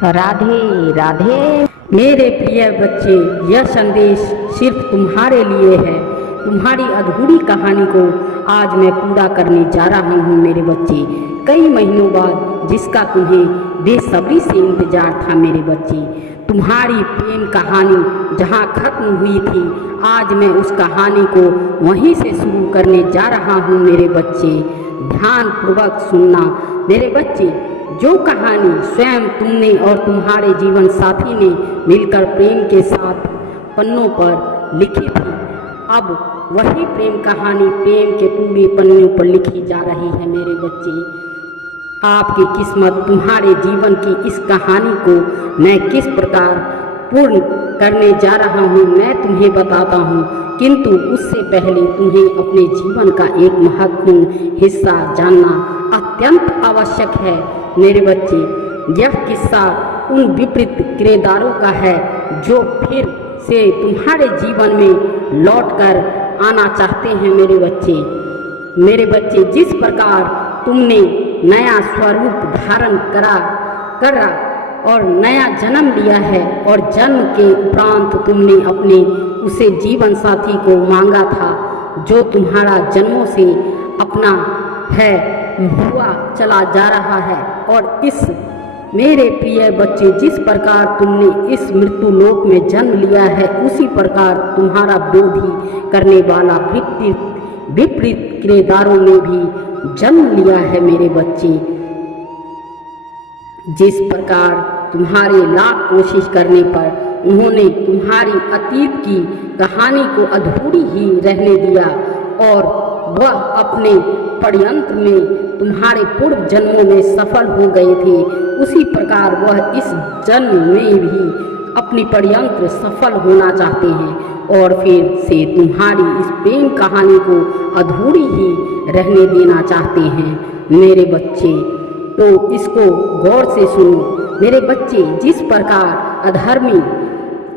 राधे राधे। मेरे प्रिय बच्चे, यह संदेश सिर्फ तुम्हारे लिए है। तुम्हारी अधूरी कहानी को आज मैं पूरा करने जा रहा हूँ मेरे बच्चे। कई महीनों बाद जिसका तुम्हें बेसब्री से इंतजार था मेरे बच्चे। तुम्हारी प्रेम कहानी जहाँ खत्म हुई थी, आज मैं उस कहानी को वहीं से शुरू करने जा रहा हूँ मेरे बच्चे। ध्यानपूर्वक सुनना मेरे बच्चे। जो कहानी स्वयं तुमने और तुम्हारे जीवन साथी ने मिलकर प्रेम के साथ पन्नों पर लिखी थी, अब वही प्रेम कहानी प्रेम के पूरे पन्नों पर लिखी जा रही है मेरे बच्चे। आपकी किस्मत, तुम्हारे जीवन की इस कहानी को मैं किस प्रकार पूर्ण करने जा रहा हूँ मैं तुम्हें बताता हूँ, किंतु उससे पहले तुम्हें अपने जीवन का एक महत्वपूर्ण हिस्सा जानना अत्यंत आवश्यक है मेरे बच्चे। यह किस्सा उन विपरीत किरदारों का है जो फिर से तुम्हारे जीवन में लौटकर आना चाहते हैं मेरे बच्चे। मेरे बच्चे, जिस प्रकार तुमने नया स्वरूप धारण करा और नया जन्म लिया है और जन्म के उपरांत तुमने अपने उसे जीवन साथी को मांगा था जो तुम्हारा जन्मों से अपना है हुआ चला जा रहा है। और इस मेरे प्रिय बच्चे, जिस प्रकार तुमने इस मृत्यु लोक में जन्म लिया है, उसी प्रकार तुम्हारा विरोधी करने वाला विपरीत किरदारों ने भी जन्म लिया है मेरे बच्चे। जिस प्रकार तुम्हारे लाख कोशिश करने पर उन्होंने तुम्हारी अतीत की कहानी को अधूरी ही रहने दिया और वह अपने षड्यंत्र में तुम्हारे पूर्व जन्मों में सफल हो गए थे, उसी प्रकार वह इस जन्म में भी अपनी षड्यंत्र सफल होना चाहते हैं और फिर से तुम्हारी इस प्रेम कहानी को अधूरी ही रहने देना चाहते हैं मेरे बच्चे। तो इसको गौर से सुनो मेरे बच्चे। जिस प्रकार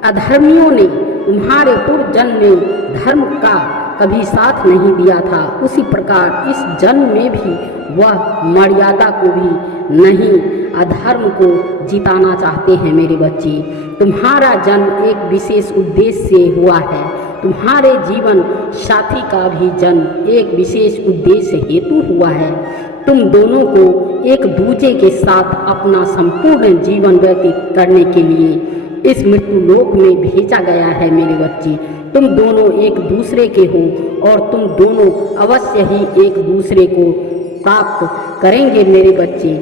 अधर्मियों ने तुम्हारे पूर्व जन्म में धर्म का कभी साथ नहीं दिया था, उसी प्रकार इस जन्म में भी वह मर्यादा को भी नहीं, अधर्म को जिताना चाहते हैं मेरे बच्चे। तुम्हारा जन्म एक विशेष उद्देश्य से हुआ है। तुम्हारे जीवन साथी का भी जन्म एक विशेष उद्देश्य हेतु हुआ है। तुम दोनों को एक दूसरे के साथ अपना संपूर्ण जीवन व्यतीत करने के लिए इस मृत्यु लोक में भेजा गया है मेरे बच्चे। तुम दोनों एक दूसरे के हो और तुम दोनों अवश्य ही एक दूसरे को प्राप्त करेंगे मेरे बच्चे।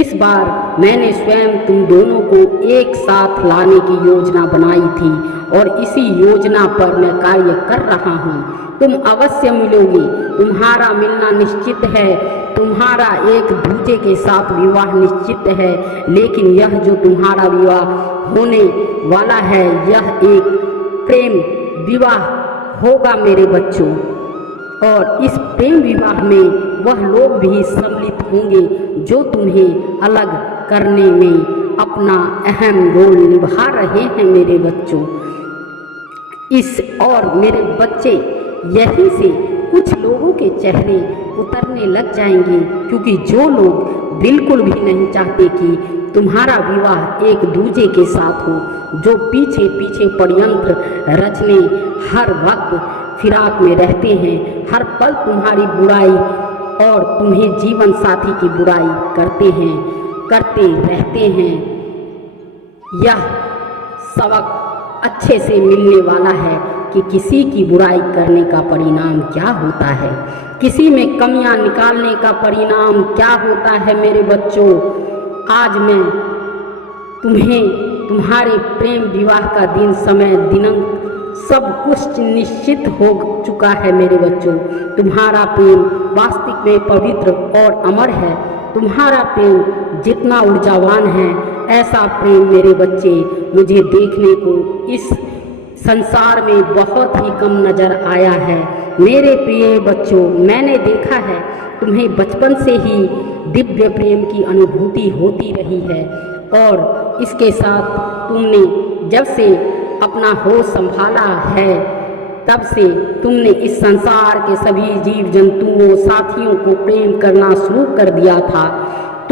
इस बार मैंने स्वयं तुम दोनों को एक साथ लाने की योजना बनाई थी और इसी योजना पर मैं कार्य कर रहा हूँ। तुम अवश्य मिलोगे। तुम्हारा मिलना निश्चित है। तुम्हारा एक दूसरे के साथ विवाह निश्चित है, लेकिन यह जो तुम्हारा विवाह होने वाला है, यह एक प्रेम विवाह होगा मेरे बच्चों। और इस प्रेम विवाह में वह लोग भी सम्मिलित होंगे जो तुम्हें अलग करने में अपना अहम रोल निभा रहे हैं मेरे बच्चों। और मेरे बच्चे, यहीं से कुछ लोगों के चेहरे उतरने लग जाएंगे, क्योंकि जो लोग बिल्कुल भी नहीं चाहते कि तुम्हारा विवाह एक दूसरे के साथ हो, जो पीछे पीछे षड्यंत्र रचने हर वक्त फिराक में रहते हैं, हर पल तुम्हारी बुराई और तुम्हें जीवन साथी की बुराई करते रहते हैं। यह सबक अच्छे से मिलने वाला है कि किसी की बुराई करने का परिणाम क्या होता है, किसी में कमियां निकालने का परिणाम क्या होता है मेरे बच्चों। आज मैं तुम्हें तुम्हारे प्रेम विवाह का दिन, समय, दिनांक सब कुछ निश्चित हो चुका है मेरे बच्चों। तुम्हारा प्रेम वास्तविक में पवित्र और अमर है। तुम्हारा प्रेम जितना ऊर्जावान है, ऐसा प्रेम मेरे बच्चे मुझे देखने को इस संसार में बहुत ही कम नजर आया है मेरे प्रिय बच्चों। मैंने देखा है तुम्हें बचपन से ही दिव्य प्रेम की अनुभूति होती रही है और इसके साथ तुमने जब से अपना होश संभाला है, तब से तुमने इस संसार के सभी जीव जंतुओं साथियों को प्रेम करना शुरू कर दिया था।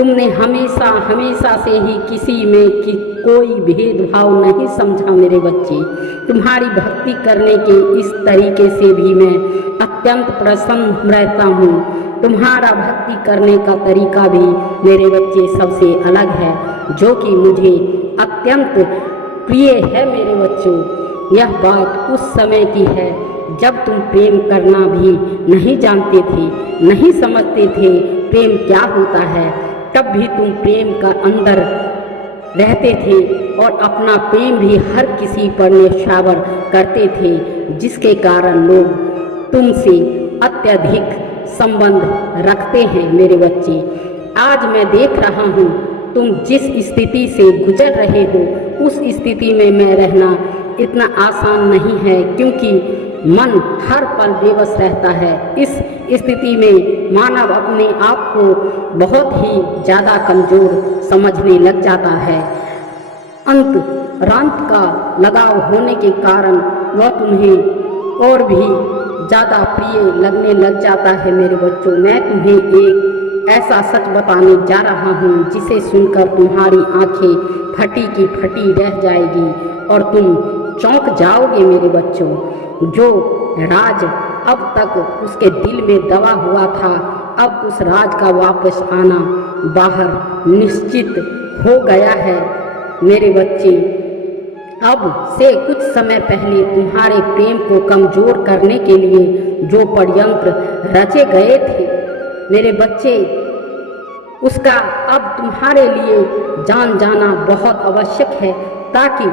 तुमने हमेशा हमेशा से ही किसी में कि कोई भेदभाव नहीं समझा मेरे बच्चे। तुम्हारी भक्ति करने के इस तरीके से भी मैं अत्यंत प्रसन्न रहता हूँ। तुम्हारा भक्ति करने का तरीका भी मेरे बच्चे सबसे अलग है, जो कि मुझे अत्यंत प्रिय है मेरे बच्चों। यह बात उस समय की है जब तुम प्रेम करना भी नहीं जानते थे, नहीं समझते थे प्रेम क्या होता है। तब भी तुम प्रेम का अंदर रहते थे और अपना प्रेम भी हर किसी पर न्यौछावर करते थे, जिसके कारण लोग तुमसे अत्यधिक संबंध रखते हैं मेरे बच्चे। आज मैं देख रहा हूँ तुम जिस स्थिति से गुजर रहे हो, उस स्थिति में मैं रहना इतना आसान नहीं है, क्योंकि मन हर पल बेबस रहता है। इस स्थिति में मानव अपने आप को बहुत ही ज़्यादा कमज़ोर समझने लग जाता है। अंतरांत का लगाव होने के कारण वह तुम्हें और भी ज़्यादा प्रिय लगने लग जाता है मेरे बच्चों। मैं तुम्हें एक ऐसा सच बताने जा रहा हूँ जिसे सुनकर तुम्हारी आंखें फटी की फटी रह जाएगी और तुम चौंक जाओगे मेरे बच्चों। जो राज अब तक उसके दिल में दबा हुआ था, अब उस राज का वापस आना बाहर निश्चित हो गया है मेरे बच्चे। अब से कुछ समय पहले तुम्हारे प्रेम को कमज़ोर करने के लिए जो षड्यंत्र रचे गए थे मेरे बच्चे, उसका अब तुम्हारे लिए जान जाना बहुत आवश्यक है, ताकि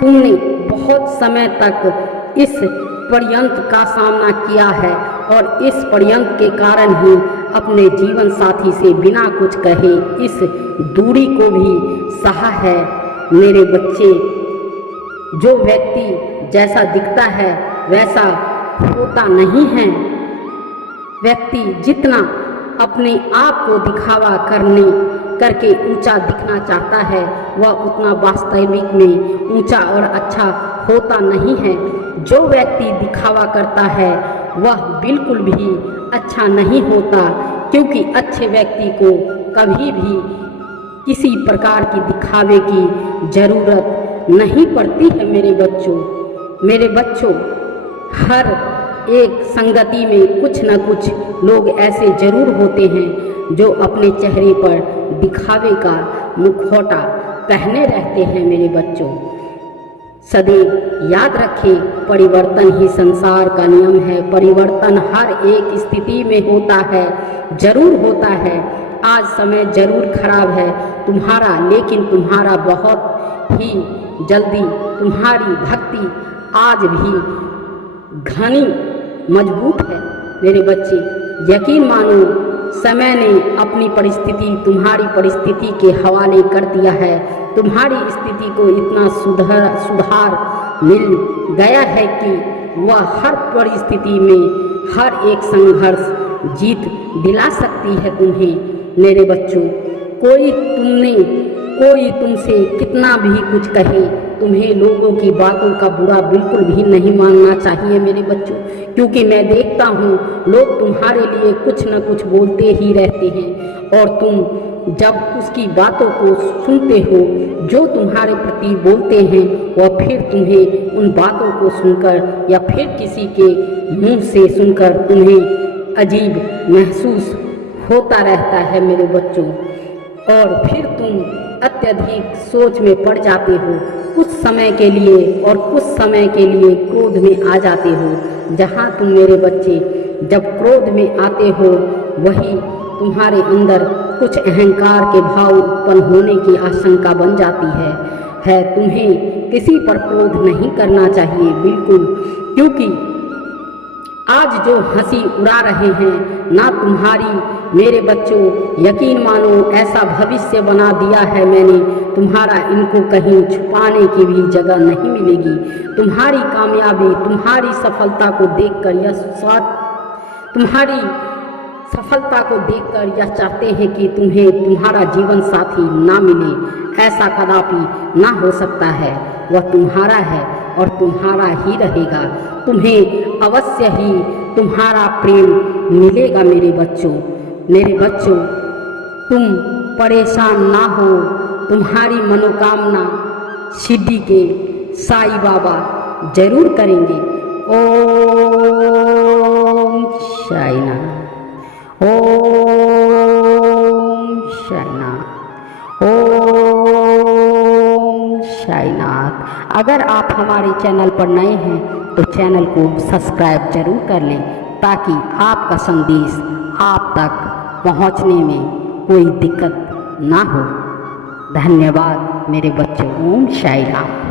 तुमने बहुत समय तक इस षड्यंत्र का सामना किया है और इस षड्यंत्र के कारण ही अपने जीवन साथी से बिना कुछ कहे इस दूरी को भी सहा है मेरे बच्चे। जो व्यक्ति जैसा दिखता है वैसा होता नहीं है। व्यक्ति जितना अपने आप को दिखावा करके ऊंचा दिखना चाहता है, वह उतना वास्तविक में ऊंचा और अच्छा होता नहीं है। जो व्यक्ति दिखावा करता है वह बिल्कुल भी अच्छा नहीं होता, क्योंकि अच्छे व्यक्ति को कभी भी किसी प्रकार की दिखावे की जरूरत नहीं पड़ती है मेरे बच्चों। मेरे बच्चों, हर एक संगति में कुछ न कुछ लोग ऐसे जरूर होते हैं जो अपने चेहरे पर दिखावे का मुखौटा पहने रहते हैं मेरे बच्चों। सदैव याद रखें, परिवर्तन ही संसार का नियम है। परिवर्तन हर एक स्थिति में होता है, जरूर होता है। आज समय जरूर खराब है तुम्हारा, लेकिन तुम्हारा बहुत ही जल्दी तुम्हारी भक्ति आज भी घनी मजबूत है मेरे बच्चे। यकीन मानो, समय ने अपनी परिस्थिति तुम्हारी परिस्थिति के हवाले कर दिया है। तुम्हारी स्थिति को इतना सुधार मिल गया है कि वह हर परिस्थिति में हर एक संघर्ष जीत दिला सकती है तुम्हें मेरे बच्चों। कोई तुमसे कितना भी कुछ कहे, तुम्हें लोगों की बातों का बुरा बिल्कुल भी नहीं मानना चाहिए मेरे बच्चों, क्योंकि मैं देखता हूँ लोग तुम्हारे लिए कुछ न कुछ बोलते ही रहते हैं और तुम जब उसकी बातों को सुनते हो जो तुम्हारे प्रति बोलते हैं, वह फिर तुम्हें उन बातों को सुनकर या फिर किसी के मुंह से सुनकर तुम्हें अजीब महसूस होता रहता है मेरे बच्चों, और फिर तुम अत्यधिक सोच में पड़ जाते हो। कुछ समय के लिए और कुछ समय के लिए क्रोध में आ जाते हो। जहाँ तुम मेरे बच्चे जब क्रोध में आते हो, वही तुम्हारे अंदर कुछ अहंकार के भाव उत्पन्न होने की आशंका बन जाती है। तुम्हें किसी पर क्रोध नहीं करना चाहिए बिल्कुल, क्योंकि आज जो हंसी उड़ा रहे हैं ना तुम्हारी मेरे बच्चों, यकीन मानो ऐसा भविष्य बना दिया है मैंने, तुम्हारा इनको कहीं छुपाने की भी जगह नहीं मिलेगी। तुम्हारी कामयाबी, तुम्हारी सफलता को देखकर यह चाहते हैं कि तुम्हें तुम्हारा जीवन साथी ना मिले। ऐसा कदापि ना हो सकता है। वह तुम्हारा है और तुम्हारा ही रहेगा। तुम्हें अवश्य ही तुम्हारा प्रेम मिलेगा मेरे बच्चों। मेरे बच्चों, तुम परेशान ना हो, तुम्हारी मनोकामना शिरडी के साईं बाबा जरूर करेंगे। ओम साईनाथ, ओम साईनाथ, ओम साईनाथ। अगर आप हमारे चैनल पर नए हैं तो चैनल को सब्सक्राइब जरूर कर लें ताकि आपका संदेश आप तक पहुंचने में कोई दिक्कत ना हो। धन्यवाद मेरे बच्चों। ओम साईनाथ।